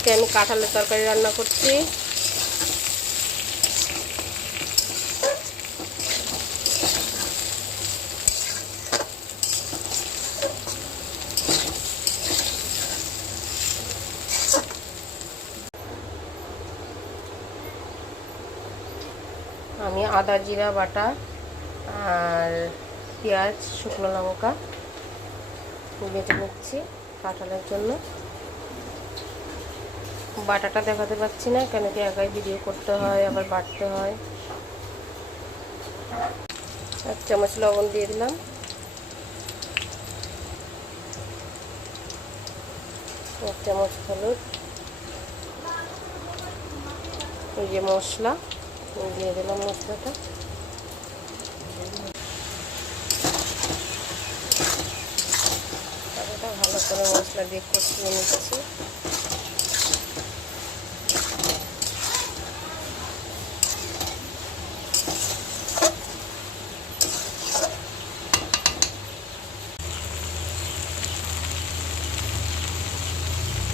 আজকে আমি কাঁঠালের তরকারি রান্না করছি। আমি আদা জিরা বাটা আর পেঁয়াজ শুকনো লঙ্কা বেটে নিচ্ছি কাঁঠালের জন্য। বাটাটা দেখাতে পাচ্ছি না কেন কি একাই ভিডিও করতে হয়, আবার বাটতে হয়। 1 চামচ লবণ দিয়ে দিলাম, 1 চামচ হলুদ, এই যে মশলা দিয়ে দিলাম মশলাটা। ভালো করে মশলা দিয়ে কষিয়ে নিচ্ছি।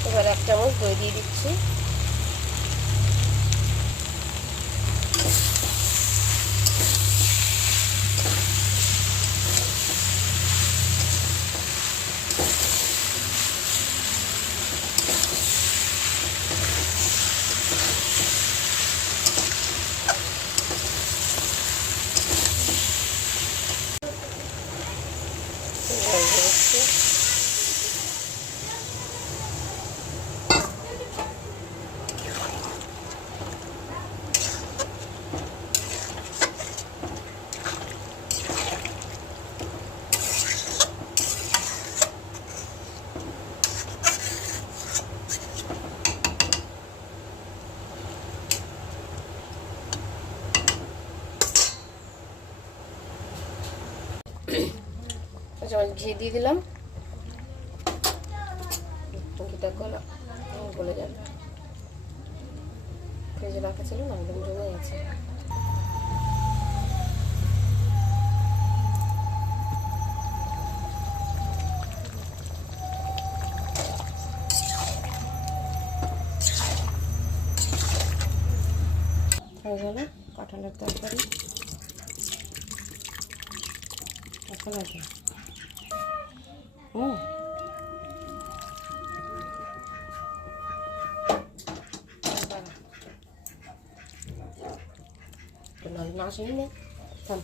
এবার 1 চামচ দই দিয়ে দিচ্ছি। ঘি দিয়ে দিলাম, ঘিটা গলে যাবে। ফ্রিজে রাখা ছিল না, একদম জমে গেছে। হয়ে গেল কাঁঠালের তরকারি। নাসিনি থাম।